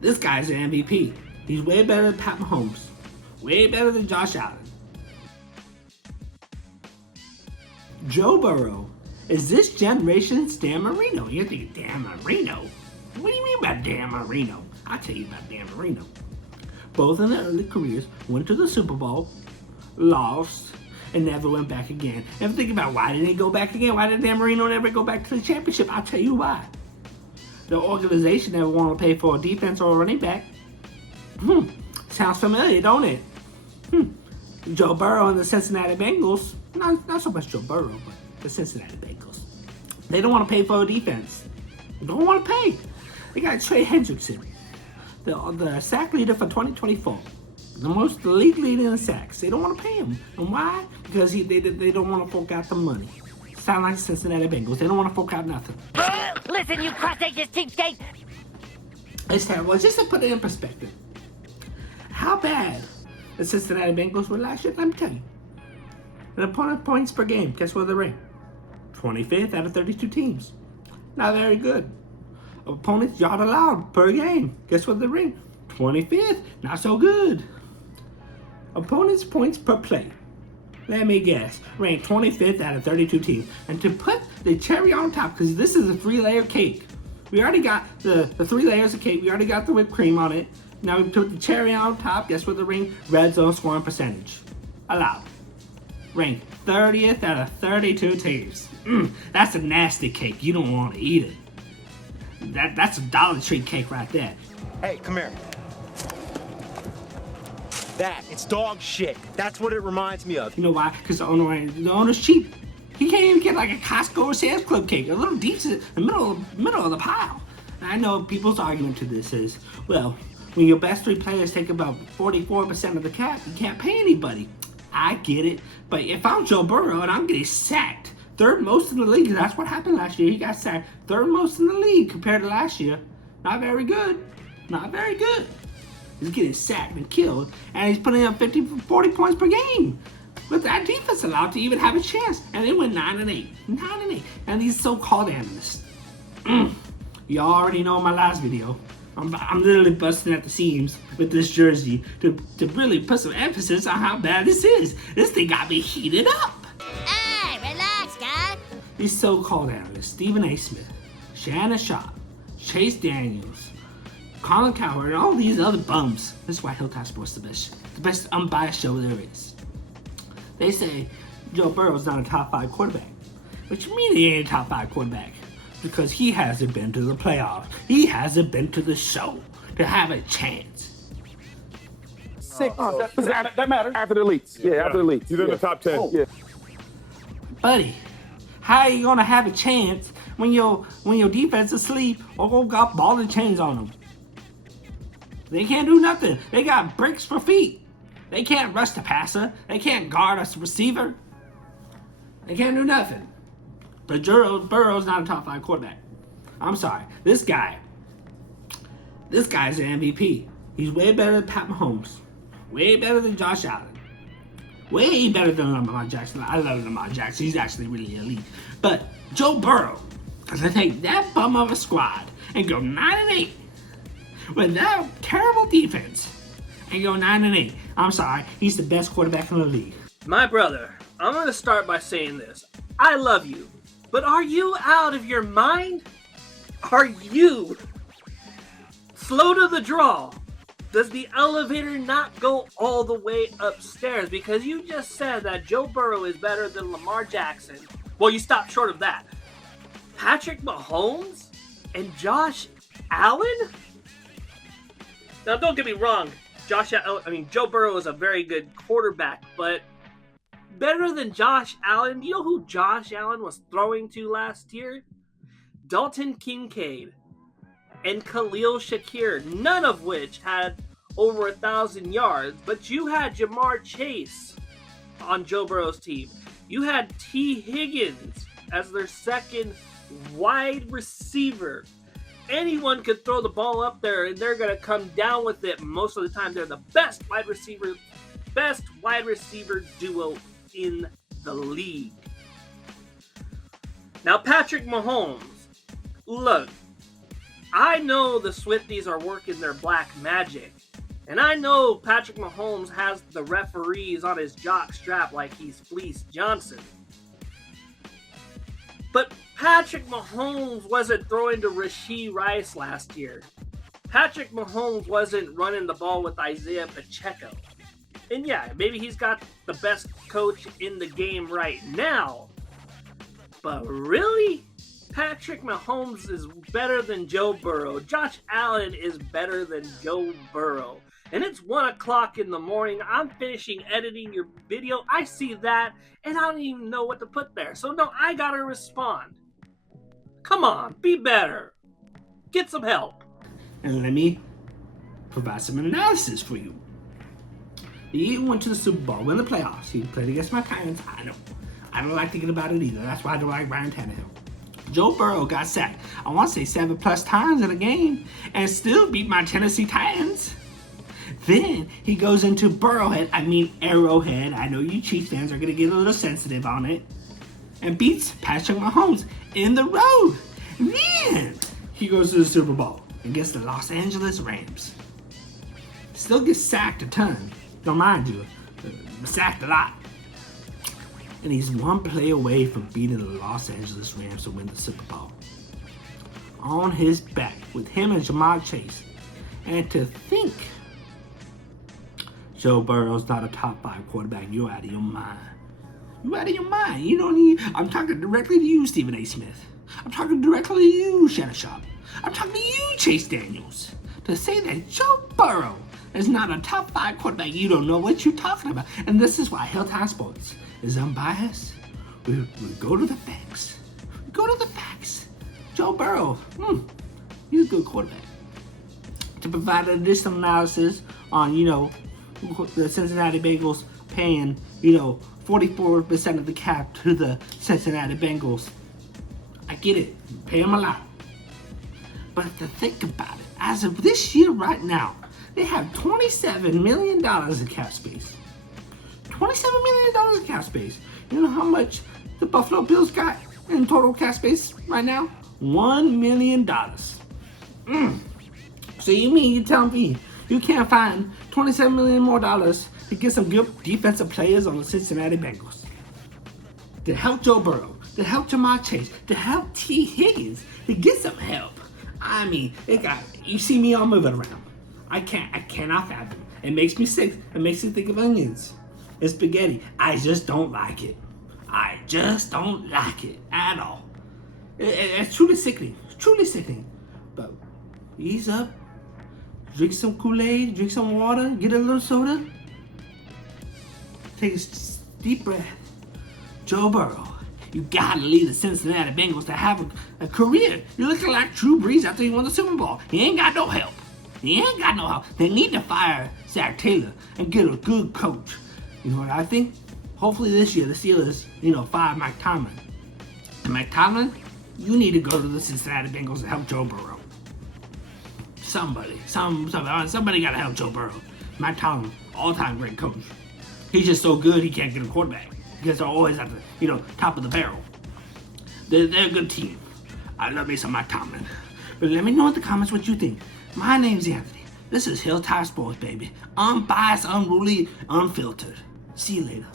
This guy's an MVP. He's way better than Pat Mahomes. Way better than Josh Allen. Joe Burrow is this generation's Dan Marino. You're thinking, Dan Marino? What do you mean by Dan Marino? I'll tell you about Dan Marino. Both in their early careers went to the Super Bowl, lost, and never went back again. Ever think about why didn't they go back again? Why did Dan Marino never go back to the championship? I'll tell you why. The organization never wanted to pay for a defense or a running back. Sounds familiar, don't it? Joe Burrow and the Cincinnati Bengals, not so much Joe Burrow, but the Cincinnati Bengals. They don't want to pay for a defense. They don't want to pay. They got Trey Hendrickson, the sack leader for 2024. The league leader in sacks. They don't want to pay him. And why? Because they don't want to fork out the money. Sound like the Cincinnati Bengals. They don't want to fork out nothing. Listen, you cross-aged cheapskate! It's terrible. Just to put it in perspective, how bad the Cincinnati Bengals were last year, let me tell you. And opponent points per game, guess where they rank? 25th out of 32 teams. Not very good. Opponents yard allowed per game, guess what they rank? 25th, not so good. Opponents points per play, let me guess, ranked 25th out of 32 teams. And to put the cherry on top, because this is a 3-layer cake. We already got the 3 layers of cake. We already got the whipped cream on it. Now we put the cherry on top. Guess what the ring? Red zone scoring percentage. Allowed. Ranked 30th out of 32 teams. That's a nasty cake. You don't want to eat it. That's a Dollar Tree cake right there. Hey, come here. It's dog shit. That's what it reminds me of. You know why? Because the owner's cheap. He can't even get like a Costco or Sam's Club cake, a little decent, in the middle of the pile. And I know people's argument to this is, well, when your best 3 players take about 44% of the cap, you can't pay anybody. I get it, but if I'm Joe Burrow and I'm getting sacked, 3rd most in the league, that's what happened last year. He got sacked 3rd most in the league compared to last year. Not very good. Not very good. He's getting sacked and killed, and he's putting up 40 points per game. With that defense allowed to even have a chance, and they went 9-8, 9-8. And these so-called analysts, you already know my last video. I'm literally busting at the seams with this jersey to really put some emphasis on how bad this is. This thing got me heated up. Hey, relax, guy. These so-called analysts, Stephen A. Smith, Shannon Sharp, Chase Daniels, Colin Cowherd, and all these other bums. This is why Hilltop Sports is the best unbiased show there is. They say Joe Burrow's not a top 5 quarterback. What you mean he ain't a top 5 quarterback? Because he hasn't been to the playoffs. He hasn't been to the show to have a chance. That matters. After the elites. Yeah, after the elites. He's in the top 10. Oh. Yeah. Buddy, how are you gonna have a chance when your defense is asleep or got ball and chains on them? They can't do nothing. They got bricks for feet. They can't rush the passer. They can't guard a receiver. They can't do nothing. But Burrow's not a top 5 quarterback. I'm sorry. This guy's an MVP. He's way better than Pat Mahomes. Way better than Josh Allen. Way better than Lamar Jackson. I love Lamar Jackson. He's actually really elite. But Joe Burrow, because I take that bum of a squad and go 9-8 with that terrible defense and go 9-8. I'm sorry. He's the best quarterback in the league. My brother, I'm going to start by saying this. I love you. But are you out of your mind? Are you slow to the draw? Does the elevator not go all the way upstairs? Because you just said that Joe Burrow is better than Lamar Jackson. Well, you stopped short of that. Patrick Mahomes and Josh Allen? Now, don't get me wrong. Joe Burrow is a very good quarterback, but better than Josh Allen? You know who Josh Allen was throwing to last year? Dalton Kincaid and Khalil Shakir, none of which had over 1,000 yards. But you had Jamar Chase on Joe Burrow's team. You had T. Higgins as their second wide receiver. Anyone could throw the ball up there and they're going to come down with it. Most of the time, they're the best wide receiver duo in the league. Now, Patrick Mahomes, look, I know the Swifties are working their black magic. And I know Patrick Mahomes has the referees on his jock strap like he's Fleece Johnson. But Patrick Mahomes wasn't throwing to Rashee Rice last year. Patrick Mahomes wasn't running the ball with Isaiah Pacheco. And yeah, maybe he's got the best coach in the game right now. But really? Patrick Mahomes is better than Joe Burrow. Josh Allen is better than Joe Burrow. And it's 1 o'clock in the morning. I'm finishing editing your video. I see that, and I don't even know what to put there. So no, I gotta respond. Come on, be better. Get some help. And let me provide some analysis for you. He went to the Super Bowl, in the playoffs. He played against my Titans. I know. I don't like thinking about it either. That's why I don't like Ryan Tannehill. Joe Burrow got sacked, I want to say 7+ times in a game, and still beat my Tennessee Titans. Then he goes into Arrowhead. I know you Chiefs fans are going to get a little sensitive on it. And beats Patrick Mahomes in the road. Then he goes to the Super Bowl against the Los Angeles Rams. Still gets sacked a ton. Don't mind you. Sacked a lot. And he's one play away from beating the Los Angeles Rams to win the Super Bowl. On his back with him and Jamar Chase. And to think Joe Burrow's not a top 5 quarterback, you're out of your mind. You're out of your mind. You don't need. I'm talking directly to you, Stephen A. Smith. I'm talking directly to you, Shannon Sharp. I'm talking to you, Chase Daniels. To say that Joe Burrow is not a top 5 quarterback, you don't know what you're talking about. And this is why Hilltime Sports is unbiased. We go to the facts. We go to the facts. Joe Burrow, he's a good quarterback. To provide additional analysis on, the Cincinnati Bengals paying, 44% of the cap to the Cincinnati Bengals. I get it. Pay them a lot. But to think about it, as of this year right now, they have $27 million in cap space. $27 million in cap space. You know how much the Buffalo Bills got in total cap space right now? $1 million. So you tell me you can't find $27 million more to get some good defensive players on the Cincinnati Bengals, to help Joe Burrow, to help Jamar Chase, to help T. Higgins, to get some help. I mean, you see me all moving around. I cannot fathom. It makes me sick. It makes me think of onions and spaghetti. I just don't like it. I just don't like it at all. It's truly sickening. It's truly sickening. But ease up. Drink some Kool-Aid, drink some water, get a little soda. Take a deep breath. Joe Burrow, you gotta lead the Cincinnati Bengals to have a career. You're looking like Drew Brees after he won the Super Bowl. He ain't got no help. They need to fire Zach Taylor and get a good coach. You know what I think? Hopefully this year the Steelers, fire Mike Tomlin. And Mike Tomlin, you need to go to the Cincinnati Bengals and help Joe Burrow. Somebody gotta help Joe Burrow. Mike Tomlin, all-time great coach. He's just so good he can't get a quarterback because they're always at the top of the barrel. They're a good team. I love me some Mike Tomlin. But let me know in the comments what you think. My name's Anthony. This is Hilltop Sports, baby. Unbiased, unruly, unfiltered. See you later.